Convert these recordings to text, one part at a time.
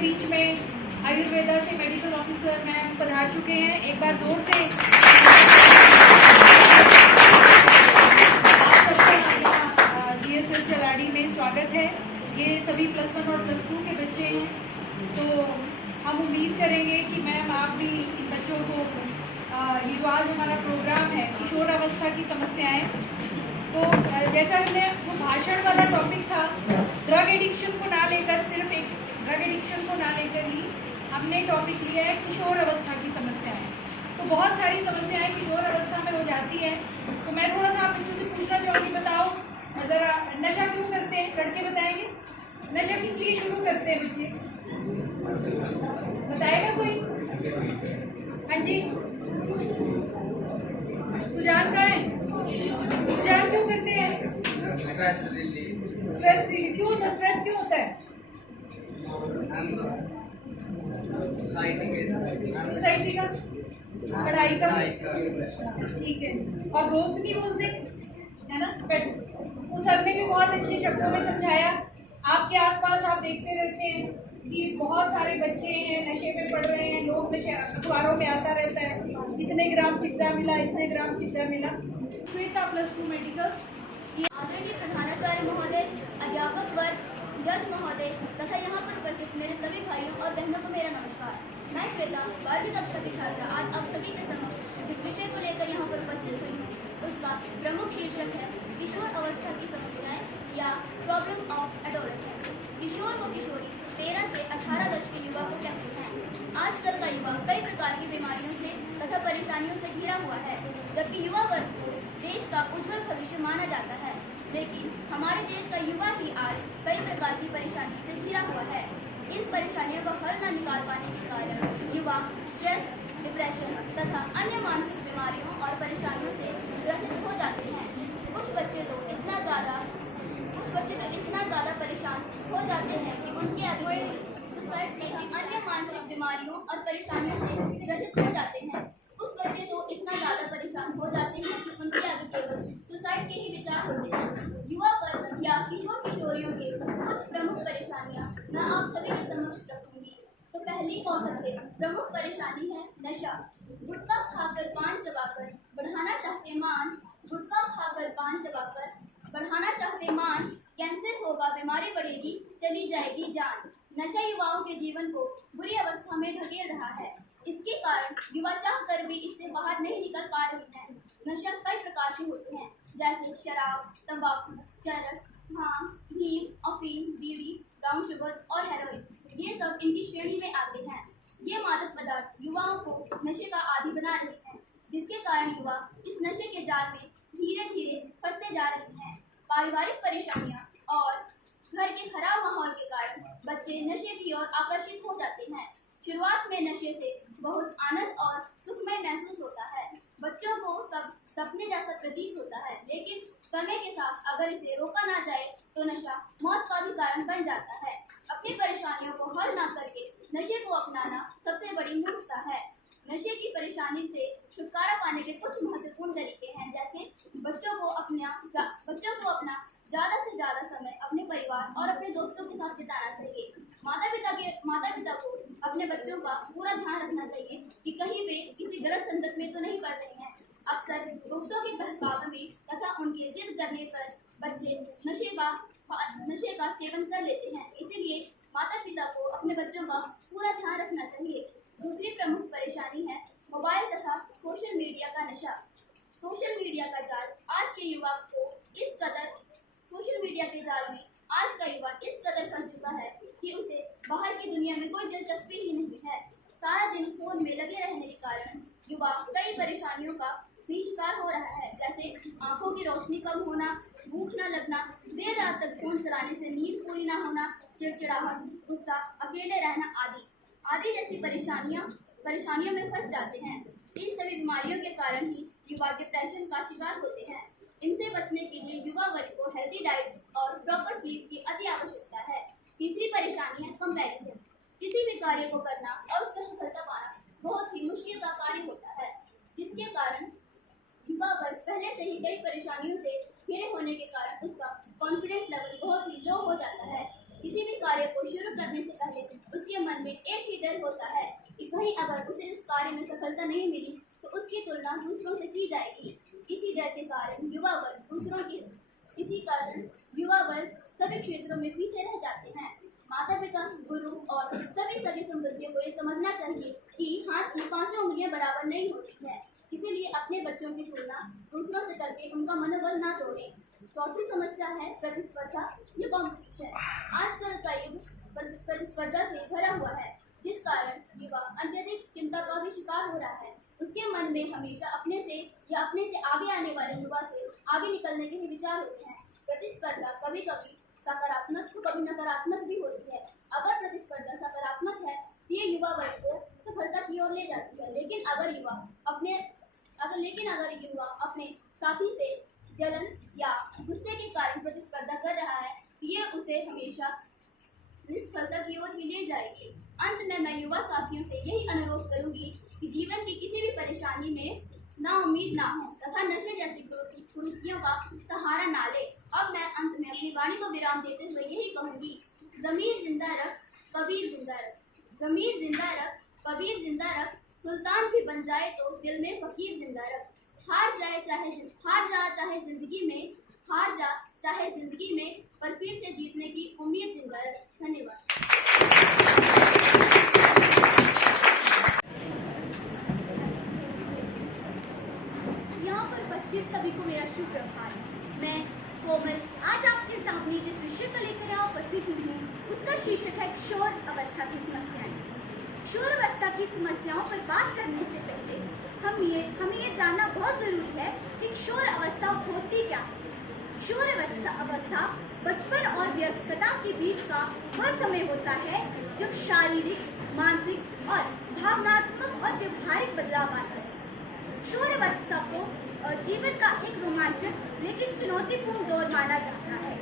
बीच में आयुर्वेदा से medical officer ma'am पधार चुके हैं। एक बार जोर से आप सबका GSS जलाड़ी में स्वागत है। ये सभी +1 और +2 के बच्चे हैं, तो हम उम्मीद करेंगे कि मैम आप भी इन बच्चों को ये जो आज हमारा प्रोग्राम है किशोर अवस्था की समस्याएं, तो जैसा हमने वो भाषण वाला टॉपिक था, ड्रग एडिक्शन को ना लेकर, सिर्फ एक ड्रग एडिक्शन को ना लेकर ही हमने टॉपिक लिया है किशोर अवस्था की समस्याएं। तो बहुत सारी समस्याएं किशोर अवस्था में हो जाती है। तो मैं थोड़ा सा आप बच्चों से पूछना चाहूँगी, बताओ ज़रा नशा क्यों करते हैं? लड़के बताएंगे नशा किस लिए शुरू करते हैं बच्चे? बताएगा कोई? हाँ जी, सुजान कहाँ है? सुजान क्यों करते हैं? Stress relief. क्यों होता है? स्ट्रेस क्यों होता है? सोसाइटी का, पढ़ाई का, ठीक है। और दोस्त नहीं बोलते है ना? तो सर ने भी बहुत अच्छे शब्दों में समझाया। आपके आसपास आप देखते रहते हैं कि बहुत सारे बच्चे हैं नशे में पड़ रहे हैं, लोग नशे अखबारों में आता रहता है, इतने ग्राम चिट्टा मिला, इतने ग्राम चिट्टा मिला। श्वेता +2 मेडिकल। आदरणीय प्रधानाचार्य महोदय, अध्यापक वर्ग, जज महोदय तथा यहाँ पर उपस्थित मेरे सभी भाइयों और बहनों को मेरा नमस्कार। मैं श्वेता 12वीं कक्षा की छात्रा आज आप सभी के समक्ष इस विषय को लेकर यहाँ पर उपस्थित हुई हूँ। उसका प्रमुख शीर्षक है किशोर अवस्था की समस्याएं या प्रॉब्लम ऑफ एडोलेसेंस। किशोर व किशोरी 13 से 18 वर्ष के युवा को कहते हैं। आजकल का युवा कई प्रकार की बीमारियों से तथा परेशानियों से घिरा हुआ है, जबकि युवा वर्ग को देश का उज्जवल भविष्य माना जाता है, लेकिन हमारे देश का युवा ही आज कई प्रकार की परेशानियों से घिरा हुआ है। इन परेशानियों का हल न निकाल पाने के कारण युवा स्ट्रेस, डिप्रेशन तथा अन्य मानसिक बीमारियों और परेशानियों से ग्रसित हो जाते हैं। कुछ बच्चे तो इतना ज़्यादा परेशान हो जाते हैं कि उनके अधिक सुसाइड में अन्य मानसिक बीमारियों और परेशानियों से ग्रसित हो जाते हैं। कुछ बच्चे तो इतना ज़्यादा परेशान हो जाते हैं कि उनके आगे केवल सुसाइड के ही विचार होते हैं। युवा वर्ग या किशोर किशोरियों के कुछ प्रमुख परेशानियां मैं आप सभी के समक्ष रखूंगी। तो पहली और सबसे प्रमुख परेशानी है नशा। गुटखा खाकर पान चबाकर बढ़ाना चाहते मान, गुटखा खाकर पान चबाकर बढ़ाना चाहते मान, कैंसर होगा, बीमारी बढ़ेगी, चली जाएगी जान। नशा युवाओं के जीवन को बुरी अवस्था में धकेल रहा है। इसके कारण युवा चाहकर भी इससे बाहर नहीं निकल पा रहे हैं। नशा कई प्रकार के होते हैं, जैसे शराब, तंबाकू, चरस, भांग, भीम, अफीम, बीड़ी, ब्राउन शुगर और हेरोइन, ये सब इनकी श्रेणी में आते हैं। ये मादक पदार्थ युवाओं को नशे का आदी बना रहे हैं, जिसके कारण युवा इस नशे के जाल में धीरे धीरे फंसते जा रहे हैं। पारिवारिक परेशानियां और घर के खराब माहौल के कारण बच्चे नशे की ओर आकर्षित हो जाते हैं। शुरुआत में नशे से बहुत आनंद और सुखमय महसूस होता है। बच्चों को सब सपने जैसा प्रतीत होता है, लेकिन समय के साथ अगर इसे रोका ना जाए तो नशा मौत का भी कारण बन जाता है। अपनी परेशानियों को हल ना करके नशे को अपनाना सबसे बड़ी मूर्खता है। नशे की परेशानी से छुटकारा पाने के कुछ महत्वपूर्ण तरीके हैं, जैसे बच्चों को अपना ज़्यादा से ज़्यादा समय अपने परिवार और अपने दोस्तों के साथ बिताना चाहिए। माता पिता को अपने बच्चों का पूरा ध्यान रखना चाहिए कि कहीं वे किसी गलत संगत में तो नहीं पड़ रहे हैं। अक्सर दोस्तों के बहकावे में तथा उनके जिद करने पर बच्चे नशे का सेवन कर लेते हैं, इसीलिए माता पिता को अपने बच्चों का पूरा ध्यान रखना चाहिए। दूसरी प्रमुख परेशानी है मोबाइल तथा सोशल मीडिया का नशा। सोशल मीडिया का जाल आज के युवा को सोशल मीडिया के जाल में आज का युवा इस कदर फंस चुका है कि उसे बाहर की दुनिया में कोई दिलचस्पी ही नहीं है। सारा दिन फोन में लगे रहने के कारण युवा कई परेशानियों का भी शिकार हो रहा है, जैसे आंखों की रोशनी कम होना, भूख न लगना, देर रात तक फोन चलाने से नींद पूरी न होना, चिड़चिड़ाहट, गुस्सा, अकेले रहना आदि जैसी परेशानियों में फंस जाते हैं। इन सभी बीमारियों के कारण ही युवा डिप्रेशन का शिकार होते हैं। इनसे बचने के लिए युवा वर्ग को हेल्दी डाइट और प्रॉपर स्लीप की अति आवश्यकता है। तीसरी परेशानी है कंपैरिजन। किसी भी कार्य को करना और उसका सफलता पाना बहुत ही मुश्किल का कार्य होता है, जिसके कारण युवा वर्ग पहले से ही कई परेशानियों से घिरे होने के कारण उसका कॉन्फिडेंस लेवल बहुत ही लो हो जाता है। किसी भी कार्य को शुरू करने से पहले उसके मन में एक ही डर होता है कि कहीं अगर उसे उस कार्य में सफलता नहीं मिली तो उसकी तुलना दूसरों से की जाएगी। इसी डर के कारण युवा वर्ग सभी क्षेत्रों में पीछे रह जाते हैं। माता पिता, गुरु और सभी सगे संबंधियों को ये समझना चाहिए कि हाथ की पांचों उंगलियां बराबर नहीं होती है, इसीलिए अपने बच्चों की तुलना दूसरों से करके उनका मनोबल ना तोड़ें। चौथी समस्या है प्रतिस्पर्धा या कॉम्पिटिशन। आजकल का युग प्रतिस्पर्धा से भरा हुआ है, जिस कारण युवा अत्यधिक चिंता का भी शिकार हो रहा है। उसके मन में हमेशा अपने से आगे आने वाले युवा से आगे निकलने के ही विचार होते हैं। प्रतिस्पर्धा कभी कभी सकारात्मक तो कभी नकारात्मक भी होती है। अगर प्रतिस्पर्धा सकारात्मक है तो ये युवा वर्ग को सफलता की ओर ले जाती है, लेकिन अगर युवा अपने साथी से जलन या गुस्से के कारण प्रतिस्पर्धा कर रहा है तो ये उसे हमेशा निष्फलता की ओर ही ले जाएगी। अंत में मैं युवा साथियों से यही अनुरोध करूंगी कि जीवन की किसी भी परेशानी में नाउम्मीद ना हो तथा नशे जैसी कुरीतियों का सहारा ना ले। अब मैं अंत में अपनी वाणी को विराम देते हुए यही कहूंगी, ज़मीर जिंदा रख, कबीर जिंदा रख। ज़मीर जिंदा रख, कबीर जिंदा रख, सुल्तान भी बन जाए तो दिल में फकीर जिंदा रख। हार जा चाहे जिंदगी में, पर फिर से जीतने की उम्मीद जिंदा रख। धन्यवाद। यहाँ पर उपस्थित सभी को मेरा शुभ प्रभात। मैं कोमल आज आपके सामने जिस विषय को लेकर यहाँ उपस्थित हुई हूँ उसका शीर्षक है किशोर अवस्था की समस्याएं। किशोर अवस्था की समस्याओं पर बात करने से पहले हमें ये जानना बहुत जरूरी है कि किशोर अवस्था होती क्या है। किशोर अवस्था बचपन और वयस्कता के बीच का वह समय होता है जब शारीरिक, मानसिक और भावनात्मक और व्यवहारिक बदलाव आता है। किशोर अवस्था को जीवन का एक रोमांचक लेकिन चुनौतीपूर्ण दौर माना जाता है।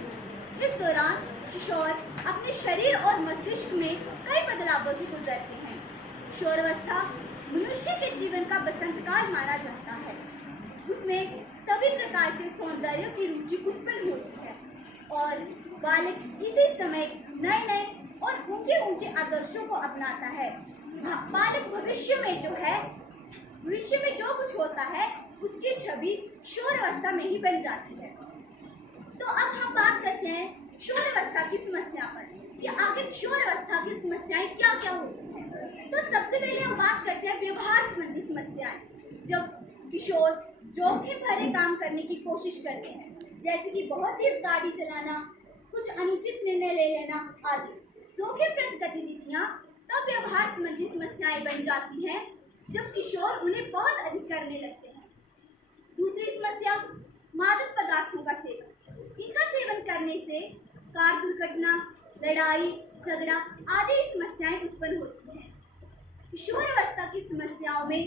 इस दौरान किशोर अपने शरीर और मस्तिष्क में कई बदलावों से गुजरते हैं। किशोर अवस्था मनुष्य के जीवन का बसंत काल माना जाता है। उसमें सभी प्रकार के सौंदर्य की रुचि उत्पन्न होती है और बालक इसी समय नए और ऊंचे आदर्शों को अपनाता है। बालक भविष्य में जो कुछ होता है उसकी छवि किशोर अवस्था में ही बन जाती है। तो अब हम बात करते हैं किशोर अवस्था की समस्या पर कि आखिर किशोर अवस्था की समस्याएं क्या क्या होती हैं। तो सबसे पहले हम बात करते हैं व्यवहार संबंधी समस्याएं। जब किशोर जोखिम भरे काम करने की कोशिश करते हैं, जैसे कि बहुत तेज गाड़ी चलाना, कुछ अनुचित निर्णय ले लेना आदि जोखिमप्रद गतिविधियां तब व्यवहार संबंधी समस्याएं बन जाती हैं जब किशोर उन्हें बहुत अधिक करने लगते हैं। दूसरी समस्या मादक पदार्थों का सेवन। इनका सेवन करने से कार दुर्घटना, लड़ाई झगड़ा आदि समस्याएं उत्पन्न होती हैं। किशोर अवस्था की समस्याओं में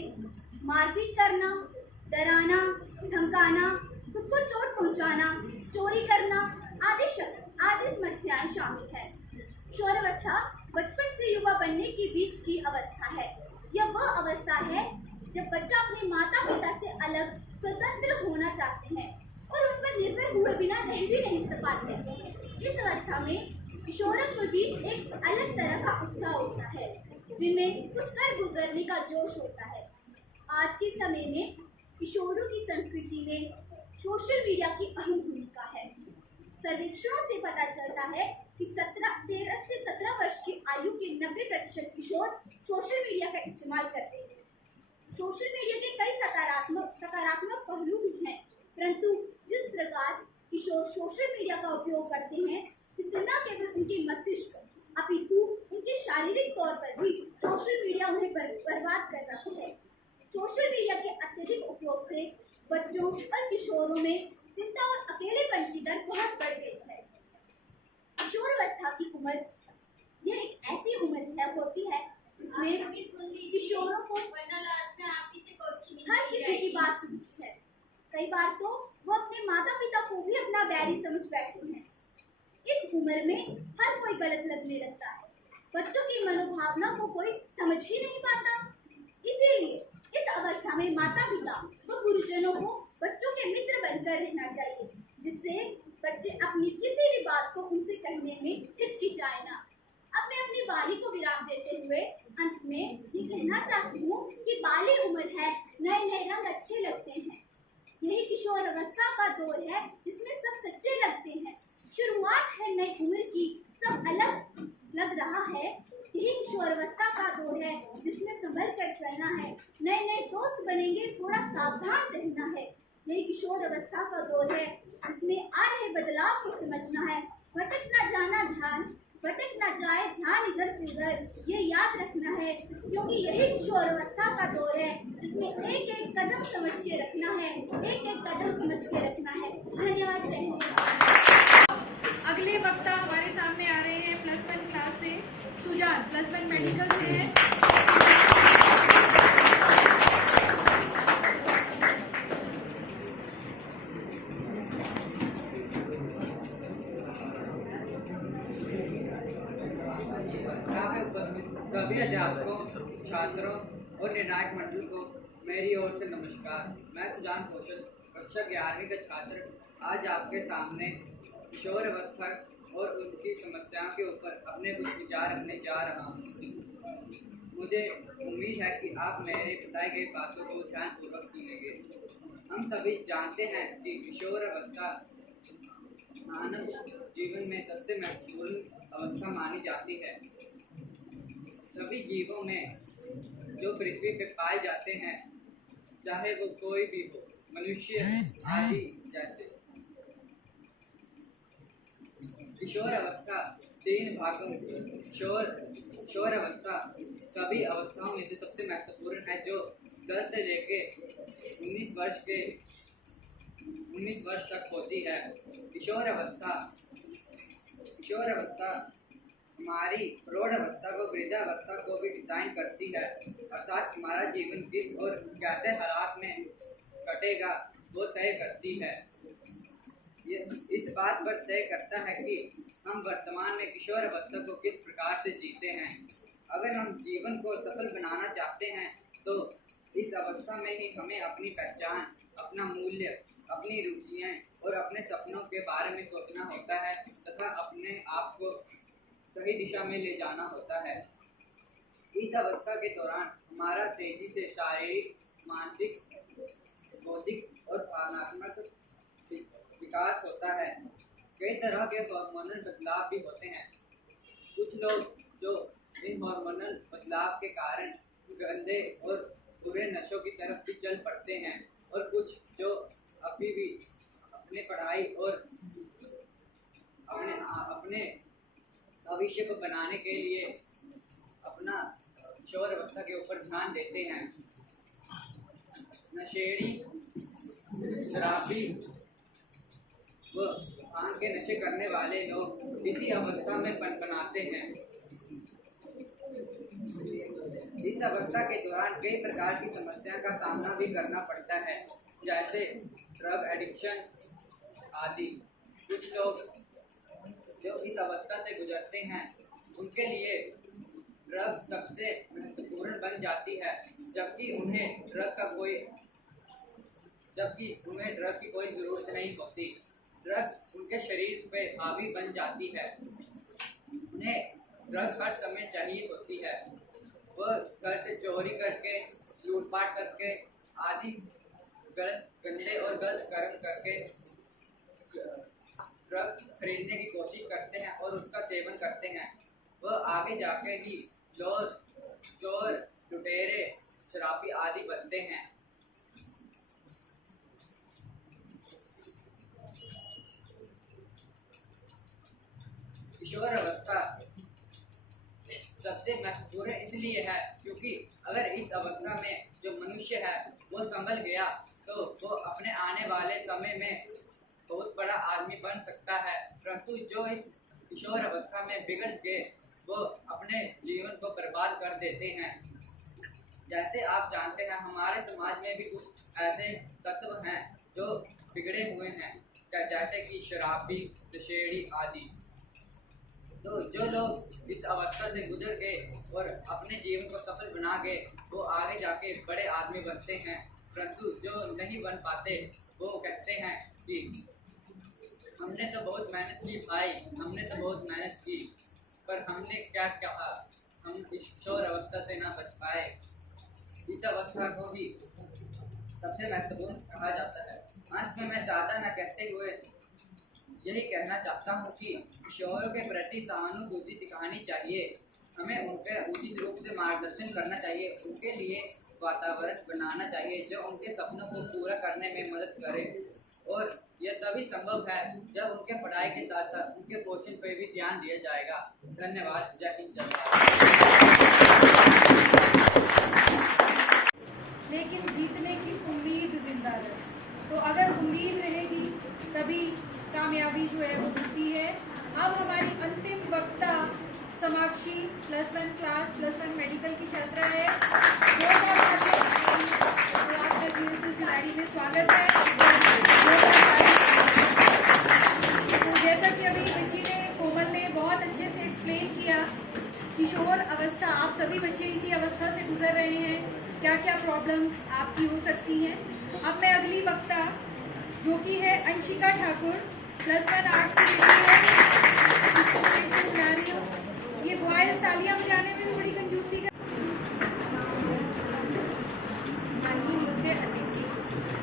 मारपीट करना, डराना, धमकाना, खुद को चोट पहुंचाना, चोरी करना आदि समस्याएं शामिल है। किशोर अवस्था बचपन से युवा बनने के बीच की अवस्था है। यह वह अवस्था है जब बच्चा अपने माता पिता से अलग स्वतंत्र होना चाहते हैं और उन पर निर्भर हुए बिना रह भी नहीं पाते। इस अवस्था में किशोरों के बीच एक अलग तरह का उत्साह होता है, जिनमें कुछ कर गुजरने का जोश होता है। आज के समय में किशोरों की संस्कृति में सोशल मीडिया की अहम भूमिका है। सर्वेक्षणों से पता चलता है कि 13 से 17 वर्ष की आयु के 90% किशोर सोशल मीडिया का इस्तेमाल करते हैं। सोशल मीडिया के कई सकारात्मक पहलू भी हैं, परंतु जिस प्रकार किशोर सोशल मीडिया का उपयोग करते हैं, इससे न केवल उनके मस्तिष्क अपितु उनके शारीरिक तौर पर भी सोशल मीडिया उन्हें बर्बाद कर रहा है। सोशल मीडिया के अत्यधिक उपयोग से बच्चों और किशोरों में चिंता और अकेलेपन की दर बहुत बढ़ गई है। किशोर अवस्था की उम्र यह एक ऐसी उम्र होती है जिसमें किशोरों को हर किसी की बात सुनती है। कई बार तो वो अपने माता पिता को भी अपना बैरी समझ बैठते हैं। इस उम्र में हर कोई गलत लगने लगता है। बच्चों की मनोभावना को कोई समझ ही नहीं पाता। इसीलिए इस अवस्था में माता पिता व गुरुजनों को बच्चों के मित्र बनकर रहना चाहिए, जिससे बच्चे अपनी किसी भी बात को उनसे कहने में हिचकिचाए ना। अब मैं अपनी वाणी को विराम देते हुए अंत में ये कहना चाहती हूँ कि बाली उम्र है, नए नए रंग अच्छे लगते हैं। यही किशोर अवस्था का दौर है जिसमें सब सच्चे लगते हैं। शुरुआत है नई उम्र की, सब अलग लग रहा है। यही किशोर अवस्था का दौर है जिसमें संभल कर चलना है। नए नए दोस्त बनेंगे, थोड़ा सावधान रहना है। यही किशोर अवस्था का दौर है जिसमें आ रहे बदलाव को समझना है। भटक ना जाना ध्यान, भटक ना जाए ध्यान इधर से उधर, ये याद रखना है, क्योंकि यही किशोर अवस्था का दौर है जिसमें एक एक कदम समझ के रखना है, एक एक कदम समझ के रखना है। धन्यवाद। जय हिंद। अगले वक्ता हमारे सामने आ रहे हैं +1 क्लास से सुजान, +1 मेडिकल से है। सभी अध्यापकों, छात्रों और निर्णायक मंडल को मेरी ओर से नमस्कार। मैं सुजान कौशल, कक्षा 11वीं का छात्र, आज आपके सामने किशोर अवस्था और उनकी समस्याओं के ऊपर अपने कुछ विचार रखने जा रहा हूँ। मुझे उम्मीद है कि आप मेरे बताई गई बातों को ध्यानपूर्वक सुनेंगे। हम सभी जानते हैं कि किशोर अवस्था मानव जीवन में सबसे महत्वपूर्ण अवस्था मानी जाती है। सभी जीवों में जो पृथ्वी पे पाए जाते हैं, चाहे वो कोई भी हो, मनुष्य आदि जैसे। किशोर अवस्था 3 भागों में किशोर अवस्था सभी अवस्थाओं में से सबसे महत्वपूर्ण है, जो 10 से लेके 19 वर्ष तक होती है। किशोर अवस्था हमारी प्रौढ़ अवस्था को, वृद्धावस्था को भी डिजाइन करती है, अर्थात हमारा जीवन किस और कैसे हालात में कटेगा वो तय करती है। ये इस बात पर तय करता है कि हम वर्तमान में किशोर अवस्था को किस प्रकार से जीते हैं। अगर हम जीवन को सफल बनाना चाहते हैं तो इस अवस्था में ही हमें अपनी पहचान, अपना मूल्य, अपनी रुचियाँ और अपने सपनों के बारे में सोचना होता है तथा अपने आप को सही दिशा में ले जाना होता है। इस अवस्था के दौरान हमारा तेजी से शारीरिक, मानसिक, बौद्धिक और भावनात्मक विकास होता है। कई तरह के हार्मोनल बदलाव भी होते हैं। कुछ लोग जो इन हार्मोनल बदलाव के कारण गंदे और बुरे नशों की तरफ भी चल पड़ते हैं, और कुछ जो अभी भी अपने पढ़ाई और अपने भविष्य को बनाने के लिए अपना किशोर अवस्था के ऊपर ध्यान देते हैं। नशेड़ी, शराबी व भांग के नशे करने वाले लोग इसी अवस्था में पनपनाते हैं। इस अवस्था के दौरान कई प्रकार की समस्या का सामना भी करना पड़ता है, जैसे ड्रग एडिक्शन आदि। कुछ लोग जो इस अवस्था से गुजरते हैं उनके लिए ड्रग सबसे महत्वपूर्ण बन जाती है, जबकि उन्हें ड्रग की कोई ज़रूरत नहीं होती। ड्रग उनके शरीर पे हावी बन जाती है। उन्हें ड्रग हर समय चाहिए होती है। वह घर से चोरी करके, लूटपाट करके आदि गंदे और गलत कर्म करके ड्रग खरीदने की कोशिश करते हैं और उसका सेवन करते हैं। वह आगे जाके ही चोर, लुटेरे, शराबी आदि बनते हैं। किशोर अवस्था सबसे महत्वपूर्ण इसलिए है क्योंकि अगर इस अवस्था में जो मनुष्य है वो संभल गया तो वो अपने आने वाले समय में बहुत बड़ा आदमी बन सकता है, परंतु जो इस किशोर अवस्था में बिगड़ के वो अपने जीवन को बर्बाद कर देते हैं। जैसे आप जानते हैं हमारे समाज में भी कुछ ऐसे तत्व हैं जो बिगड़े हुए हैं, जैसे कि शराबी, नशेड़ी आदि। तो जो लोग इस अवस्था से गुजर गए और अपने जीवन को सफल बना गए वो आगे जाके बड़े आदमी बनते हैं, परंतु जो नहीं बन पाते वो कहते हैं कि हमने तो बहुत मेहनत की भाई, हमने तो बहुत मेहनत की, पर हमने क्या कहा, हम इस किशोर अवस्था से ना बच पाए। इस अवस्था को भी सबसे महत्वपूर्ण कहा जाता है। अंत में मैं ज़्यादा न कहते हुए यही कहना चाहता हूँ कि किशोरों के प्रति सहानुभूति दिखानी चाहिए। हमें उनके उचित रूप से मार्गदर्शन करना चाहिए, उनके लिए वातावरण बनाना चाहिए जो उनके सपनों को पूरा करने में मदद करे। और यह तभी संभव है जब उनके पढ़ाई के साथ साथ उनके पोषण पर भी ध्यान दिया जाएगा। धन्यवाद। जय हिंद, जय भारत। लेकिन जीतने की उम्मीद जिंदा रहे। तो अगर उम्मीद रहेगी तभी कामयाबी जो है वो मिलती है। अब हमारी अंतिम वक्ता समाक्षी +1 क्लास +1 मेडिकल की छात्रा है। आपका GSS खिलाड़ी में स्वागत है। तो जैसा कि अभी बच्ची ने, कोमल ने बहुत अच्छे से एक्सप्लेन किया, किशोर अवस्था, आप सभी बच्चे इसी अवस्था से गुजर रहे हैं, क्या क्या प्रॉब्लम्स आपकी हो सकती हैं। अब मैं अगली वक्ता जो कि है अंशिका ठाकुर, +1 आर्ट्स की बजा रही हूँ। ये बॉयज तालियां बजाने में भी बड़ी कंजूसी कर। माननीय मुख्य अतिथि,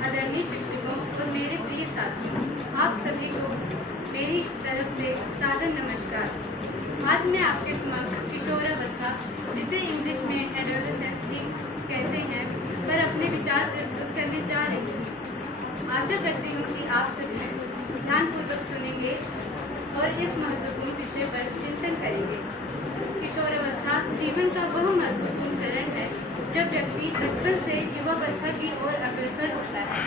आदरणीय शिक्षकों और मेरे प्रिय साथियों, आप सभी को मेरी तरफ से सादर नमस्कार। आज मैं आपके समक्ष किशोरावस्था, जिसे इंग्लिश में एडोलेसेंस भी कहते हैं, पर अपने विचार प्रस्तुत करने जा रही हूँ। आशा करती हूँ कि आप सभी ध्यानपूर्वक सुनेंगे और इस महत्वपूर्ण विषय पर चिंतन करेंगे। किशोरावस्था जीवन का वह महत्वपूर्ण चरण है जब व्यक्ति बचपन से युवावस्था की ओर अग्रसर होता है।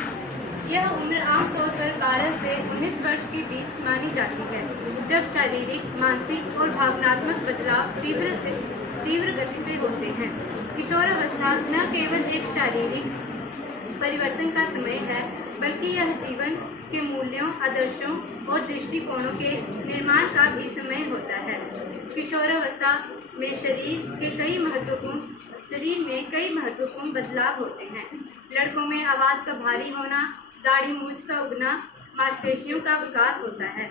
यह उम्र आमतौर पर 12 से 19 वर्ष के बीच मानी जाती है, जब शारीरिक, मानसिक और भावनात्मक बदलाव तीव्र गति से होते हैं। किशोरावस्था न केवल एक शारीरिक परिवर्तन का समय है, बल्कि यह जीवन के मूल्यों, आदर्शों और दृष्टिकोणों के निर्माण का भी समय होता है। किशोरावस्था में शरीर में कई महत्वपूर्ण बदलाव होते हैं। लड़कों में आवाज़ का भारी होना, दाढ़ी मूंछ का उगना, मांसपेशियों का विकास होता है।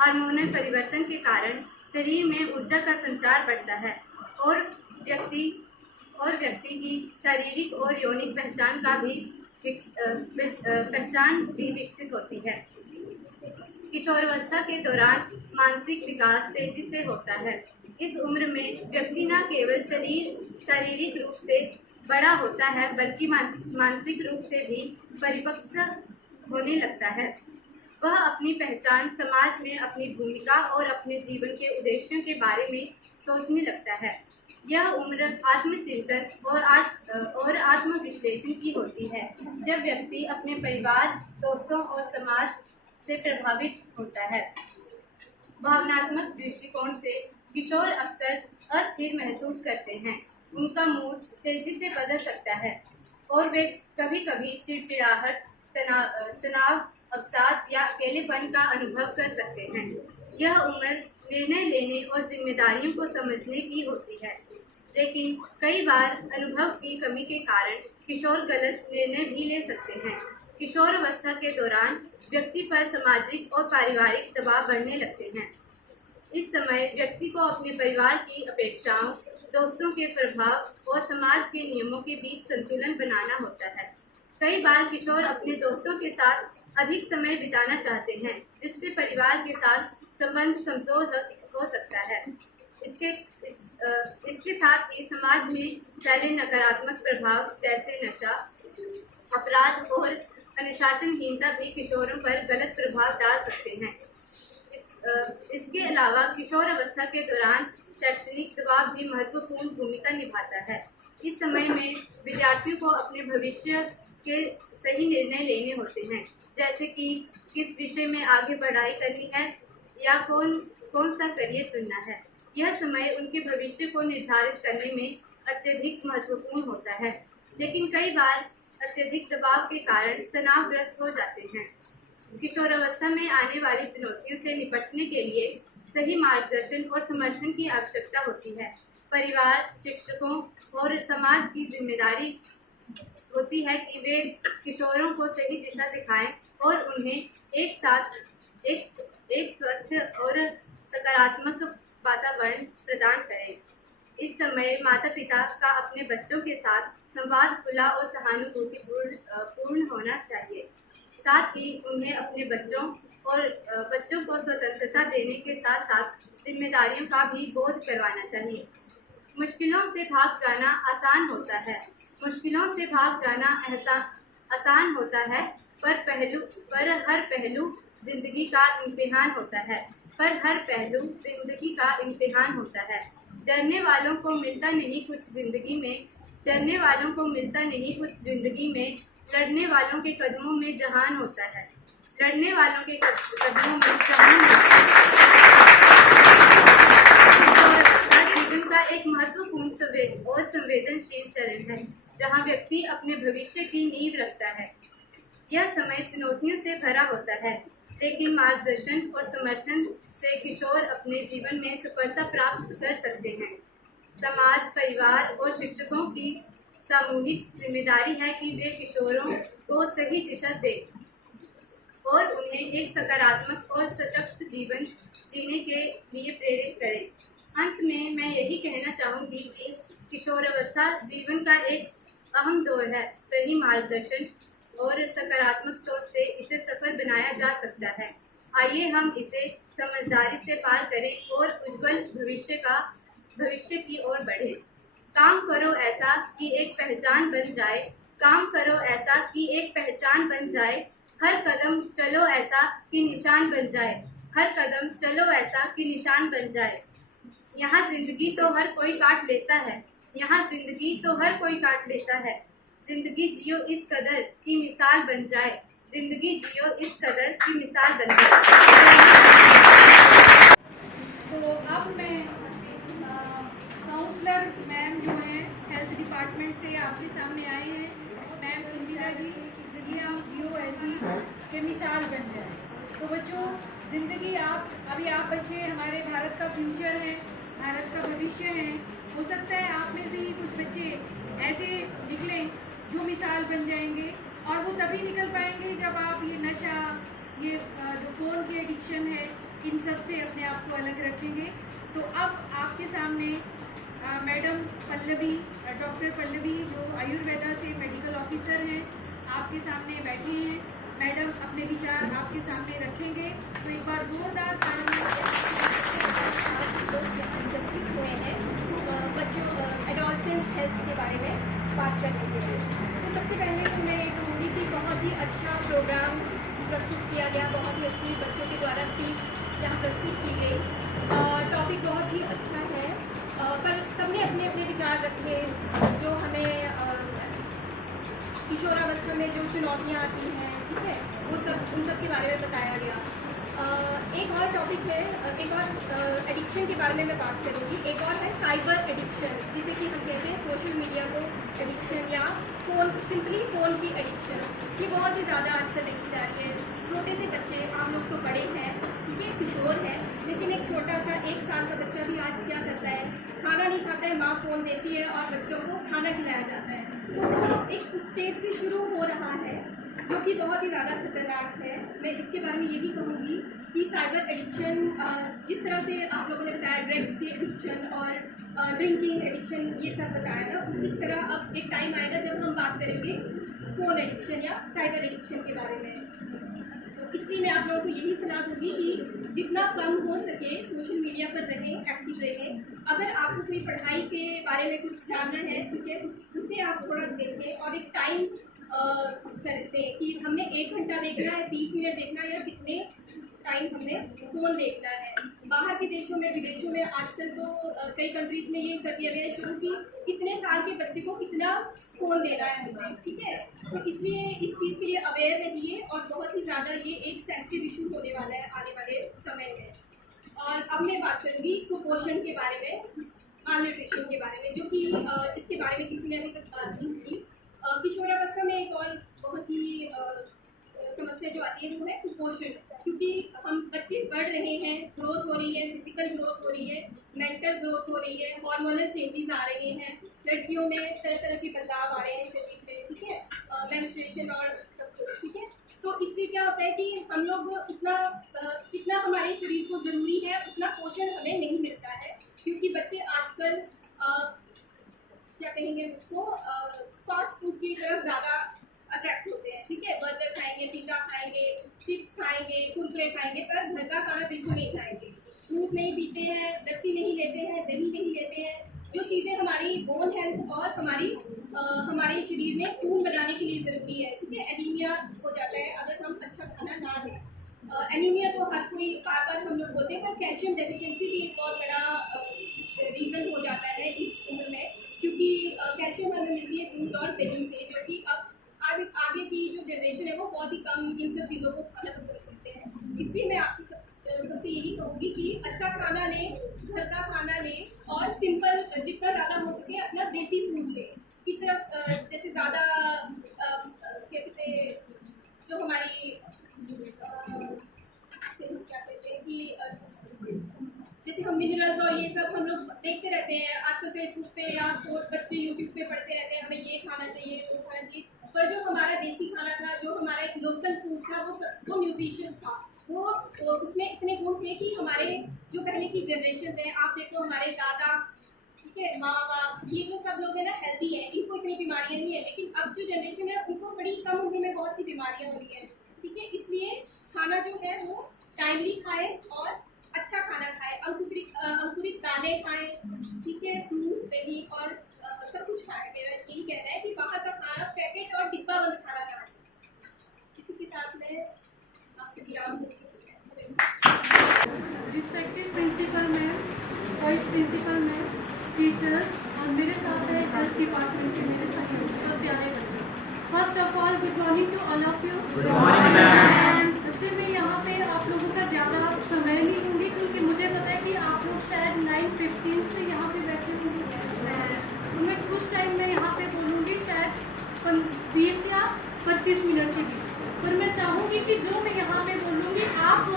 हार्मोनल परिवर्तन के कारण शरीर में ऊर्जा का संचार बढ़ता है और व्यक्ति की शारीरिक और यौनिक पहचान भी विकसित होती है। किशोरावस्था के दौरान मानसिक विकास तेजी से होता है। इस उम्र में व्यक्ति न केवल शारीरिक रूप से बड़ा होता है, बल्कि मानसिक रूप से भी परिपक्व होने लगता है। वह अपनी पहचान, समाज में अपनी भूमिका और अपने जीवन के उद्देश्यों के बारे में सोचने लगता है। यह उम्र आत्मचिंतन और आत्मविश्लेषण की होती है, जब व्यक्ति अपने परिवार, दोस्तों और समाज से प्रभावित होता है। भावनात्मक दृष्टिकोण से किशोर अक्सर अस्थिर महसूस करते हैं। उनका मूड तेजी से बदल सकता है और वे कभी-कभी चिड़चिड़ाहट, तनाव, अवसाद या अकेलेपन का अनुभव कर सकते हैं। यह उम्र निर्णय लेने और जिम्मेदारियों को समझने की होती है, लेकिन कई बार अनुभव की कमी के कारण किशोर गलत निर्णय भी ले सकते हैं। किशोरावस्था के दौरान व्यक्ति पर सामाजिक और पारिवारिक दबाव बढ़ने लगते हैं। इस समय व्यक्ति को अपने परिवार की अपेक्षाओं, दोस्तों के प्रभाव और समाज के नियमों के बीच संतुलन बनाना होता है। कई बार किशोर अपने दोस्तों के साथ अधिक समय बिताना चाहते हैं, जिससे परिवार के साथ संबंध कमजोर हो सकता है। इसके साथ ही समाज में फैले नकारात्मक प्रभाव जैसे नशा, अपराध और अनुशासनहीनता भी किशोरों पर गलत प्रभाव डाल सकते हैं। इसके अलावा किशोरावस्था के दौरान शैक्षणिक दबाव भी महत्वपूर्ण भूमिका निभाता है। इस समय में विद्यार्थियों को अपने भविष्य के सही निर्णय लेने होते हैं, जैसे कि किस विषय में आगे पढ़ाई करनी है या कौन सा करियर चुनना है। यह समय उनके भविष्य को निर्धारित करने में अत्यधिक महत्वपूर्ण होता है, लेकिन कई बार अत्यधिक दबाव के कारण तनावग्रस्त हो जाते हैं। किशोरावस्था में आने वाली चुनौतियों से निपटने के लिए सही मार्गदर्शन और समर्थन की आवश्यकता होती है। परिवार, शिक्षकों और समाज की होती है कि वे किशोरों को सही दिशा दिखाएं और उन्हें एक स्वस्थ और सकारात्मक वातावरण प्रदान करें। इस समय माता पिता का अपने बच्चों के साथ संवाद खुला और सहानुभूतिपूर्ण होना चाहिए। साथ ही उन्हें अपने बच्चों को स्वतंत्रता देने के साथ साथ जिम्मेदारियों का भी बोध करवाना चाहिए। मुश्किलों से भाग जाना आसान होता है। मुश्किलों से भाग जाना आसान होता है, पर हर पहलू जिंदगी का इम्तिहान होता है। डरने वालों को मिलता नहीं कुछ जिंदगी में, लड़ने वालों के कदमों में जहान होता है। जीवन का एक महत्वपूर्ण और संवेदनशील चरण है, जहाँ व्यक्ति अपने भविष्य की नींव रखता है। यह समय चुनौतियों से भरा होता है, लेकिन मार्गदर्शन और समर्थन से किशोर अपने जीवन में सफलता प्राप्त कर सकते हैं। समाज, परिवार और शिक्षकों की सामूहिक जिम्मेदारी है कि वे किशोरों को सही दिशा दें और उन्हें एक सकारात्मक और सशक्त जीवन जीने के लिए प्रेरित करें। अंत में मैं यही कहना चाहूँगी कि किशोरावस्था जीवन का एक अहम दौर है। सही मार्गदर्शन और सकारात्मक सोच से इसे सफल बनाया जा सकता है। आइए हम इसे समझदारी से पार करें और उज्जवल भविष्य की ओर बढ़ें। काम करो ऐसा कि एक पहचान बन जाए। हर कदम चलो ऐसा कि निशान बन जाए। यहाँ जिंदगी तो हर कोई काट लेता है। जिंदगी जियो इस कदर की मिसाल बन जाए। तो अब मैं काउंसलर मैम जो हैं हेल्थ डिपार्टमेंट से आपके सामने आए हैं। मैम इंदिरा जी, जिंदगी आप जियो ऐसी कि मिसाल बन जाए। तो बच्चों, ज़िंदगी आप बच्चे हमारे भारत का फ्यूचर हैं, भारत का भविष्य हैं। हो सकता है आप में से ही कुछ बच्चे ऐसे निकलें जो मिसाल बन जाएंगे, और वो तभी निकल पाएंगे जब आप ये नशा, ये जो फ़ोन की एडिक्शन है, इन सब से अपने आप को अलग रखेंगे। तो अब आपके सामने मैडम पल्लवी, डॉक्टर पल्लवी, जो आयुर्वेदा से मेडिकल ऑफिसर हैं, आपके सामने बैठे हैं। मैडम अपने विचार आपके सामने रखेंगे। तो एक बार जोरदार एकत्रित हुए हैं बच्चों एडोलसेंस हेल्थ के बारे में बात करने के लिए। तो सबसे पहले तो मैं कहूँगी कि बहुत ही अच्छा प्रोग्राम प्रस्तुत किया गया, बहुत ही अच्छी बच्चों के द्वारा स्पीच यहाँ प्रस्तुत की गई। टॉपिक बहुत ही अच्छा है, पर सबने अपने अपने विचार रखे। जो हमें किशोरावस्था में जो चुनौतियाँ आती हैं, ठीक है, वो सब उन सब के बारे में बताया गया। एक और टॉपिक है, एक और एडिक्शन के बारे में मैं बात करूँगी। एक और है साइबर एडिक्शन, जिसे कि हम कहते हैं सोशल मीडिया को एडिक्शन, या सिंपली फ़ोन की एडिक्शन। ये बहुत ही ज़्यादा आजकल देखी जा रही है। छोटे से बच्चे, आप लोग तो बड़े हैं, ठीक है, किशोर हैं, लेकिन एक छोटा सा 1 साल का बच्चा भी आज क्या करता है, खाना नहीं खाता है, माँ फ़ोन देती है और बच्चों को खाना खिलाया जाता है। तो एक उस स्टेज से शुरू हो रहा है, जो कि बहुत ही ज़्यादा खतरनाक है। मैं इसके बारे में यही कहूँगी कि साइबर एडिक्शन, जिस तरह से आप लोगों ने बताया ड्रग्स की एडिक्शन और ड्रिंकिंग एडिक्शन, ये सब बताया था, उसी तरह अब एक टाइम आएगा जब हम बात करेंगे फ़ोन एडिक्शन या साइबर एडिक्शन के बारे में। इसलिए मैं आप लोगों को यही सलाह दूँगी कि जितना कम हो सके सोशल मीडिया पर रहें, एक्टिव रहें। अगर आपको कोई पढ़ाई के बारे में कुछ जानना है, ठीक है, उसे आप थोड़ा देखें और एक टाइम करते हैं कि हमने 1 घंटा देखना है, 30 मिनट देखना है, या कितने टाइम हमने फ़ोन देखना है। बाहर के देशों में, विदेशों में आजकल तो कई कंट्रीज़ में ये कर दिया गया है शुरू कि कितने साल के बच्चे को कितना फ़ोन देना है हमें, ठीक है। तो इसलिए इस चीज़ के लिए अवेयर रहिए, और बहुत ही ज़्यादा ये एक सेंसिटिव इशू होने वाला है आने वाले समय में। और अब मैं बात करूँगी कुपोषण के बारे में, मालन्यूट्रिशन के बारे में, जो कि इसके बारे में किसी ने अभी तक बात नहीं की। किशोरावस्था में एक और बहुत ही समस्या जो आती है वो है कुपोषण, क्योंकि हम बच्चे बढ़ रहे हैं, ग्रोथ हो रही है, फिजिकल ग्रोथ हो रही है, मेंटल ग्रोथ हो रही है, हार्मोनल चेंजेस आ रहे हैं, लड़कियों में तरह तरह के बदलाव आ रहे हैं शरीर में, ठीक है, मेंस्ट्रुएशन और सब कुछ, ठीक है। तो इससे क्या होता है कि हम लोग उतना जितना हमारे शरीर को ज़रूरी है उतना पोषण हमें नहीं मिलता है, क्योंकि बच्चे आजकल क्या कहेंगे उसको, फास्ट फूड की तरफ ज़्यादा अट्रैक्ट होते हैं, ठीक है। बर्गर खाएंगे, पिज़्ज़ा खाएंगे, चिप्स खाएंगे, कुरकुरे खाएंगे, पर घर का खाना बिल्कुल नहीं खाएंगे। दूध नहीं पीते हैं, लस्सी नहीं लेते हैं, दही नहीं लेते हैं, जो चीज़ें हमारी बोन हेल्थ और हमारे शरीर में खून बनाने के लिए ज़रूरी है, ठीक है। एनीमिया हो जाता है अगर हम अच्छा खाना ना लें। एनीमिया तो हर कोई बार हम लोग बोलते हैं, पर कैल्शियम डेफिशिएंसी भी एक बहुत बड़ा रीज़न हो जाता है इस उम्र में, क्योंकि कैल्शियम हमें मिलती है दूध और दही से, जो कि अब आगे की जो जनरेशन है वो बहुत ही कम इन सब चीज़ों को खाना पसंद करते हैं। इसलिए मैं आपसे सबसे यही कहूँगी कि अच्छा खाना लें, घर का खाना लें, और सिंपल जितना ज़्यादा हो सके अपना देसी फूड लें। इस तरफ जैसे ज़्यादा क्या कहते हैं, जो हमारी क्या कहते हैं कि जैसे हम मिनरल्स और ये सब हम लोग देखते रहते हैं आजकल फेसबुक पे, या बच्चे यूट्यूब पे पढ़ते रहते हैं हमें ये खाना चाहिए, वो खाना चाहिए, पर जो हमारा देसी खाना था, जो हमारा एक लोकल फूड था, वो न्यूट्रिशियस था, वो उसमें इतने गुण थे कि हमारे जो पहले की जनरेशन है, आप देखो हमारे दादा, ठीक है, माँ बाप, ये जो सब लोग हैं ना हेल्दी हैं, इनको इतनी बीमारियाँ नहीं है। लेकिन अब जो जनरेशन है उनको बड़ी कम उम्र में बहुत सी बीमारियाँ हो रही हैं, ठीक है। इसलिए खाना जो है वो टाइमली खाए और अच्छा खाना खाए, अंकुरित दालें खाएं, ठीक है, दूध दही और सब कुछ खाएं। मेरा यही कहना है कि बाहर का खाना, पैकेट और डिब्बा बंद खाना खाना चाहिए। इसी के साथ मैं आपसे विराम देती हूँ। Respected principal ma'am, vice principal ma'am, teachers और मेरे साथ है हेल्थ डिपार्टमेंट के मेरे सहयोगी और प्यारे बच्चे। First of all good morning to all of you. Good morning ma'am. बच्चे मैं यहाँ पे आप लोगों का ज़्यादा समय नहीं लूँगी, क्योंकि मुझे पता है कि आप लोग शायद 9:15 से यहाँ पे बैठे होंगे, तो मैं कुछ टाइम में यहाँ पे बोलूँगी, शायद 20 या 25 मिनट के बीच। पर मैं चाहूँगी कि जो मैं यहाँ पे बोलूँगी आप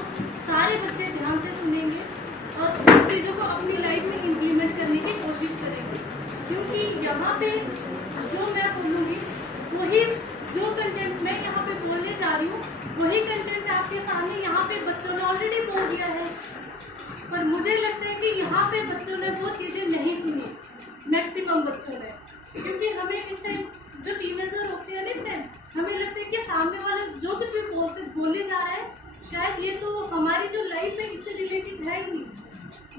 सारे बच्चे ध्यान से सुनेंगे और उन चीज़ों को अपनी लाइफ में इम्प्लीमेंट करने की कोशिश करेंगे, क्योंकि यहाँ पे जो मैं बोलूँगी वही जो कंटेंट मैं यहाँ पे बोलने जा रही हूँ वही कंटेंट आपके सामने यहाँ पे बच्चों ने ऑलरेडी बोल दिया है। पर मुझे लगता है कि यहाँ पे बच्चों ने वो चीज़ें नहीं सुनी, मैक्सिमम बच्चों ने, क्योंकि हमें इस टाइम जो टीनेजर होते हैं इस टाइम हमें लगता है कि सामने वाले जो कुछ भी बोले जा रहा है शायद ये तो हमारी जो लाइफ है इससे रिलेटेड है ही नहीं।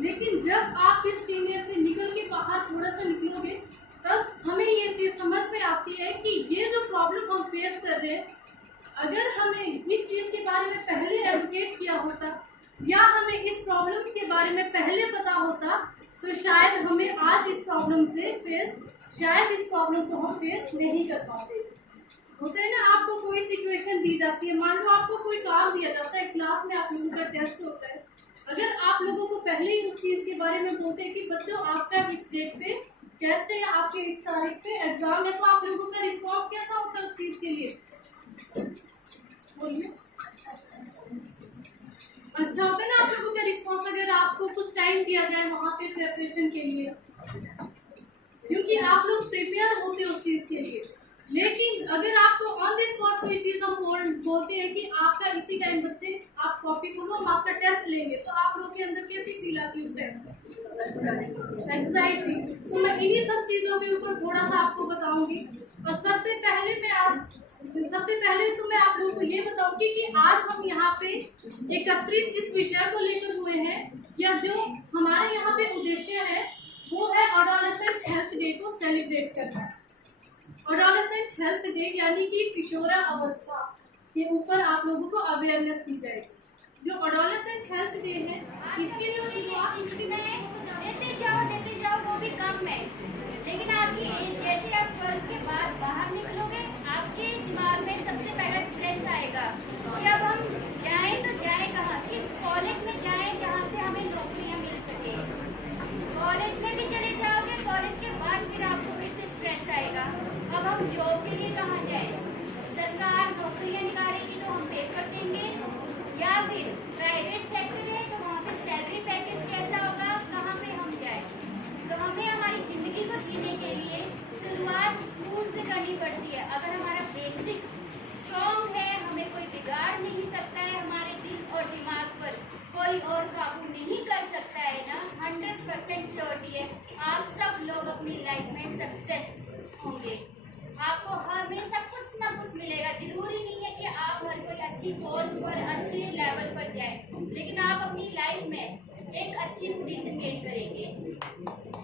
लेकिन जब आप इस टीनेज से निकल के बाहर थोड़ा सा निकलोगे तब हमें ये चीज़ समझ में आती है कि ये जो प्रॉब्लम हम फेस कर रहे हैं, अगर हमें इस चीज़ के बारे में पहले एजुकेट किया होता या हमें इस प्रॉब्लम के बारे में पहले पता होता तो शायद हमें आज इस प्रॉब्लम को हम फेस नहीं कर पाते। होता है ना, आपको कोई सिचुएशन दी जाती है, मान लो आपको कोई काम दिया जाता है, क्लास में आप लोगों का टेस्ट होता है, अगर आप लोगों को पहले ही उस चीज़ के बारे में बोलते हैं कि बच्चों आपका इस डेट पे टेस्ट है या आपके इस तारीख पे एग्जाम है, तो आप लोगों का रिस्पॉन्स कैसा होता है उस चीज़ के लिए? बोलिए, अच्छा होता है ना आप लोगों का रिस्पॉन्स अगर आपको कुछ टाइम दिया जाए वहाँ पे प्रिपरेशन के लिए, क्योंकि आप लोग प्रिपेयर होते हो उस चीज़ के लिए। लेकिन अगर आपको ऑन द स्पॉट कोई चीज़ हम बोलते हैं कि आपका इसी टाइम बच्चे आप कॉपी खोलो, हम आपका टेस्ट लेंगे, तो आप लोग के अंदर कैसी फील आती है उस टाइम? एंग्जाइटी। तो मैं इन्हीं सब चीज़ों के ऊपर थोड़ा सा आपको बताऊंगी। और सबसे पहले तो मैं आप लोगों को ये बताऊंगी कि आज हम यहाँ पे एकत्रित जिस विषय को लेकर हुए हैं या जो हमारे यहाँ पे उद्देश्य है वो है एडोलेसेंट हेल्थ डे को सेलिब्रेट करना। एडोलेसेंट हेल्थ डे यानी कि किशोरा अवस्था के ऊपर आप लोगों को अवेयरनेस दी जाएगी। जो एडोलेसेंट हेल्थ डे है इसकी जो शुरुआत देते जाओ वो भी कम है, लेकिन आपकी एज जैसे आप 12 के बाद बाहर निकलोगे आपके दिमाग में सबसे पहला स्ट्रेस आएगा कि अब हम जाएं तो जाएं कहाँ, किस कॉलेज में जाएं जहाँ से हमें नौकरियाँ मिल सके। कॉलेज में भी चले जाओगे, कॉलेज के बाद फिर आपको फिर से स्ट्रेस आएगा, अब हम जॉब के लिए कहाँ जाएं, सरकार नौकरियाँ निकालेगी तो हम पेपर देंगे, या फिर प्राइवेट सेक्टर है तो वहाँ पे सैलरी पैकेज कैसा होगा, कहाँ पे हम जाएं। तो हमें हमारी ज़िंदगी को जीने के लिए शुरुआत स्कूल से से करनी पड़ती है। अगर हमारा बेसिक स्ट्रॉन्ग है, हमें कोई बिगाड़ नहीं सकता है, हमारे दिल और दिमाग पर कोई और काबू नहीं कर सकता है ना, 100% श्योरिटी है आप सब लोग अपनी लाइफ में सक्सेस होंगे। आपको हमेशा कुछ ना कुछ मिलेगा। जरूरी नहीं है कि आप हर कोई अच्छी पोस्ट पर अच्छे लेवल पर जाए, लेकिन आप अपनी लाइफ में एक अच्छी पोजीशन गेन करेंगे।